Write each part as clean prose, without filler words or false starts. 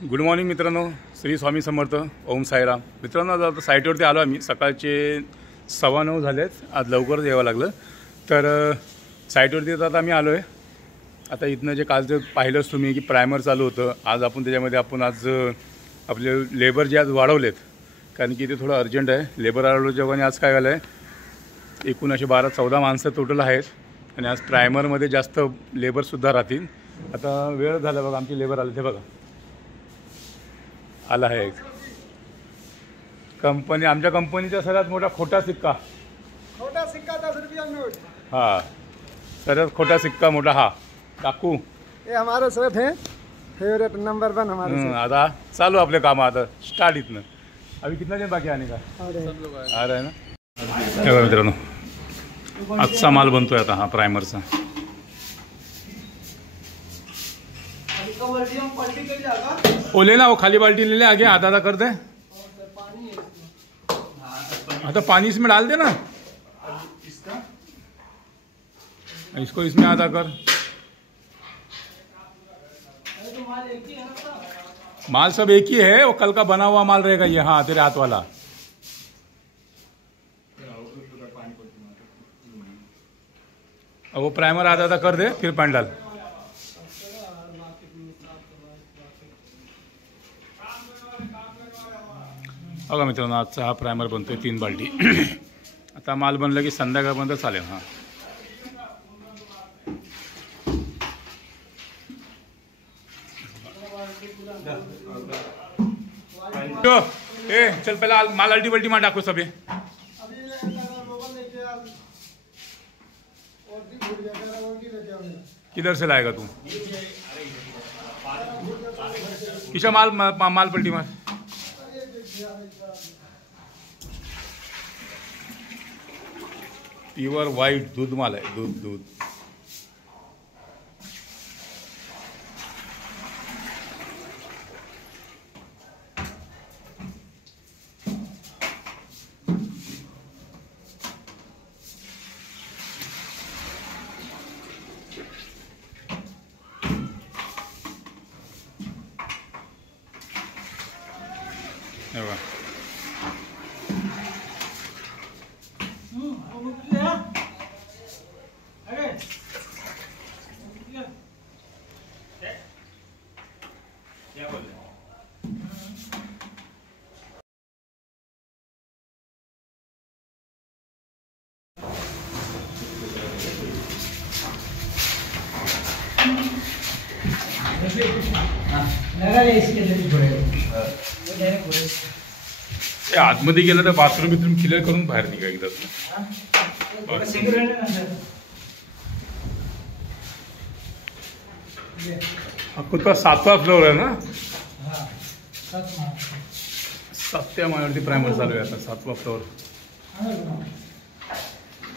Good morning मित्रांनो, श्री स्वामी समर्थ, ओम साईराम. मित्रांनो, आता साईटवरती आलो आम्ही. सकाळचे 9:15 झालेत. आज लवकरच यावं लागलं. तर साईटवरती आता आम्ही आलो आहे. आता इथनं जे कालचं पाहिलंच तुम्ही की प्रायमर चालू होतं. आज आपण त्याच्यामध्ये आज आपले लेबर जे आज वाढवलेत, कारण की ते थोडं अर्जंट आहे. लेबर वाढवलं जेव्हा आज काय झालं आहे, एकूण असे 12-14 माणसं टोटल आहेत आणि आज प्रायमरमध्ये जास्त लेबरसुद्धा राहतील. आता वेळ झाला बघा, आमची लेबर आले ते बघा आला आहे एक कंपनी. आमच्या कंपनीचा सर्वात मोठा खोटा सिक्का 10 रुपया नोट. हाँ, सर्वात खोटा सिक्का मोठा हा काकू. ये हमारे सेठ हैं, फेवरेट नंबर 1 हमारे. आता चालू आपले काम. आता स्टार्ट इथनं. अभी कितना दिन बाकी आने का? सब लोग आ रहा है ना. हे बघा मित्रांनो, आजचा माल बनतोय आता हा प्रायमरचा. ओ लेना, वो खाली बाल्टी ले ले, आगे आधा आधा कर दे. तो पानी इसमें डाल दे ना, इसको इसमें आधा कर. माल सब एक ही है, वो कल का बना हुआ माल रहेगा ये. हाँ, तेरे हाथ वाला. वो प्राइमर आधा आधा कर दे, फिर पानी डाल. बघा मित्रांनो, आजचा हा प्रायमर बनतोय 3 बाल्टी. आता माल बनला की संध्याकाळपर्यंत चालेल. हां, चल पहला माल अल्टी बल्टी मार डाको सभी. किधर से लाएगा तू? किशा माल पलटी मार. प्युअर व्हाईट दूध माल आहे. दूध आतमध्ये गेलं तर बाथरूम बिथरूम क्लिअर करून बाहेर निघा एकदा. खुद का 7वां फ्लोर आहे ना. 7व्या माळ्यावरती प्रायमर चालू आहे आता. 7वा फ्लोर.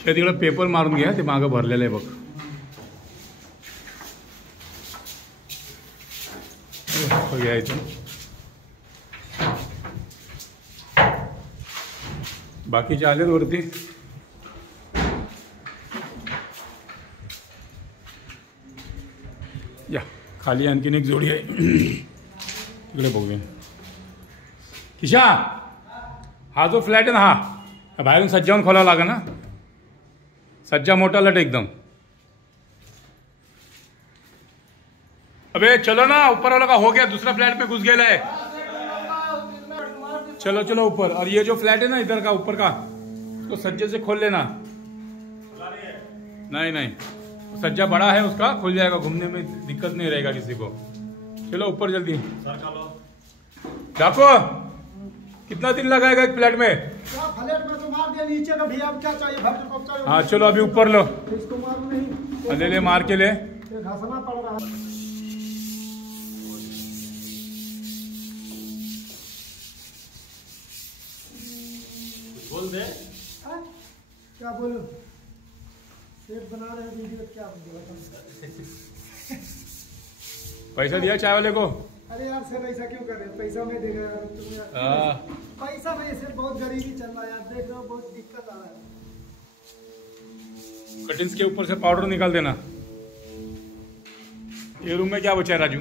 तिकडं पेपर मारून घ्या, ते मागं भरलेलं आहे बघ. घ्यायचं. बाकीचे आलेत वरती. या खाली आणखीन एक जोडी आहे. इकडे बघूया. किशा, हा जो फ्लॅट आहे ना, हा बाहेरून सज्जावून खोलावा लागेल ना. सज्जा मोठा लट एकदम. अबे चलो ना, ऊपर वाला का हो गया, दूसरा फ्लैट में घुस गया है. चलो चलो ऊपर. और ये जो फ्लैट है ना इधर का ऊपर का, उसको सज्जे से खोल लेना. नहीं, सज्जा बड़ा है, उसका खुल जाएगा, घूमने में दिक्कत नहीं रहेगा किसी को. चलो ऊपर जल्दी. डाको, कितना दिन लगाएगा एक फ्लैट में? फ्लैट में तो मार दिया नीचे का भी. अब क्या चाहिए? हाँ चलो अभी ऊपर लो. इसको मारो नहीं, ले मार के ले. घसना पड़ रहा है. बोल दे. क्या बोलूं? सेट बना रहे हैं वीडियो. क्या पैसा दिया चाय वाले को? अरे यार सर, ऐसा क्यों कर रहे हैं? पैसा मैं देगा. पैसा नहीं सर, बहुत गरीबी चल रहा है यार. देख रहे हो, बहुत दिक्कत आ रहा है. कटिंग्स के ऊपर से पाउडर निकाल देना. ये रूम में क्या बचा है राजू?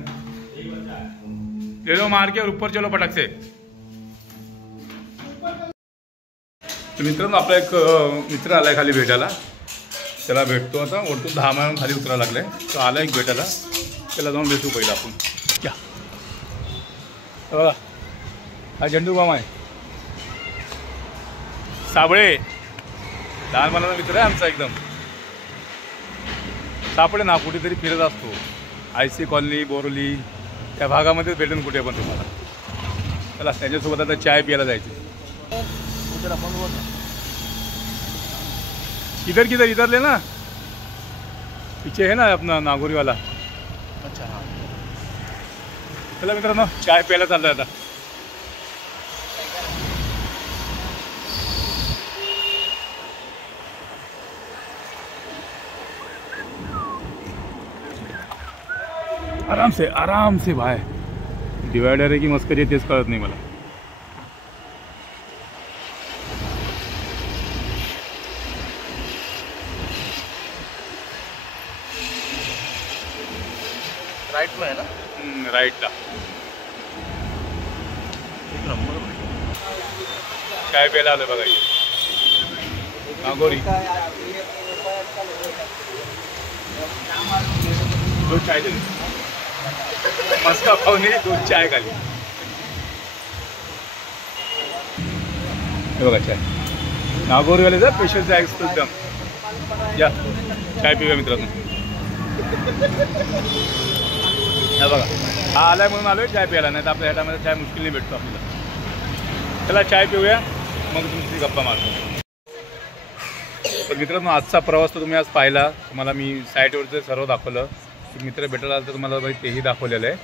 ले लो मार के और ऊपर चलो पटक से। तर मित्रांनो आपला एक मित्र आलाय खाली भेटायला, त्याला भेटतो आता. वरतून 10 माळून खाली उतरायला लागलाय. तो आला एक भेटायला, त्याला जाऊन भेटू पहिला आपण. क्या बघा हा झेंडू मामा आहे, साबळे लहानपणाचा मित्र आहे आमचा एकदम. सापडे ना कुठेतरी फिरत असतो, IC कॉलनी बोरली त्या भागामध्येच भेटेन कुठे पण तुम्हाला. चला त्याच्यासोबत आता चाय प्यायला जायची. किधर किधर इधर लेना, पीछे है ना अपना नागोरी वाला. अच्छा हाँ. चला मित्रांनो चाय प्यायला चाललोय आता. आराम से भाई. डिवायडर आहे की मस्करी आहे तेच कळत नाही मला. राईटला आहे ना? राईटला. चाय प्यायला आलं बघा नागोरी. दो चाय दिली, मस्का पाहुणे 2 चाय खाली. हे बघा चाय नागोरीवाले स्पेशल चाय एकदम. या चाय पिऊया मित्रांनो. हा बघा हा आलाय म्हणून आलोय चाय प्यायला, नाही तर आपल्या ह्या टायमाला चाय मुश्किल नाही भेटतो आपल्याला. चला चाय पिऊया मग तुमची गप्पा मारतो. तर मित्रांनो आजचा प्रवास तर तुम्ही आज पाहिला. तुम्हाला मी साईटवरचं सर्व दाखवलं. मित्र भेटायला आलं तर तुम्हाला बाई तेही दाखवलेलं आहे.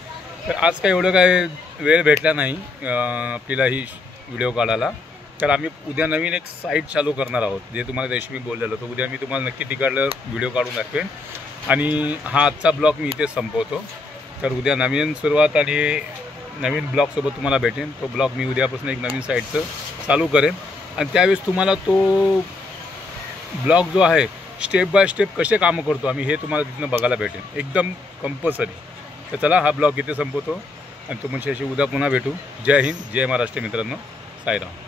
तर आज काय एवढं काय वेळ भेटला नाही आपल्याला ही व्हिडिओ काढायला. तर आम्ही उद्या नवीन एक साईट चालू करणार आहोत, जे तुम्हाला रेशमी बोललेलं. तर उद्या मी तुम्हाला नक्की तिकडलं व्हिडिओ काढून दाखवेन. आणि हा आजचा ब्लॉग मी इथेच संपवतो. तर उद्या नवीन सुरुवात आणि नवीन ब्लॉगसोबत तुम्हाला भेटेन. तो ब्लॉग मी उद्यापासून एक नवीन साईटचं चालू करेन. आणि त्यावेळेस तुम्हाला तो ब्लॉग जो आहे स्टेप बाय स्टेप कसे कामं करतो आम्ही हे तुम्हाला तिथनं बघायला भेटेल एकदम कंपल्सरी. तर चला हा ब्लॉग इथे संपवतो आणि तुमच्याशी उद्या पुन्हा भेटू. जय हिंद, जय महाराष्ट्र मित्रांनो. साईराम.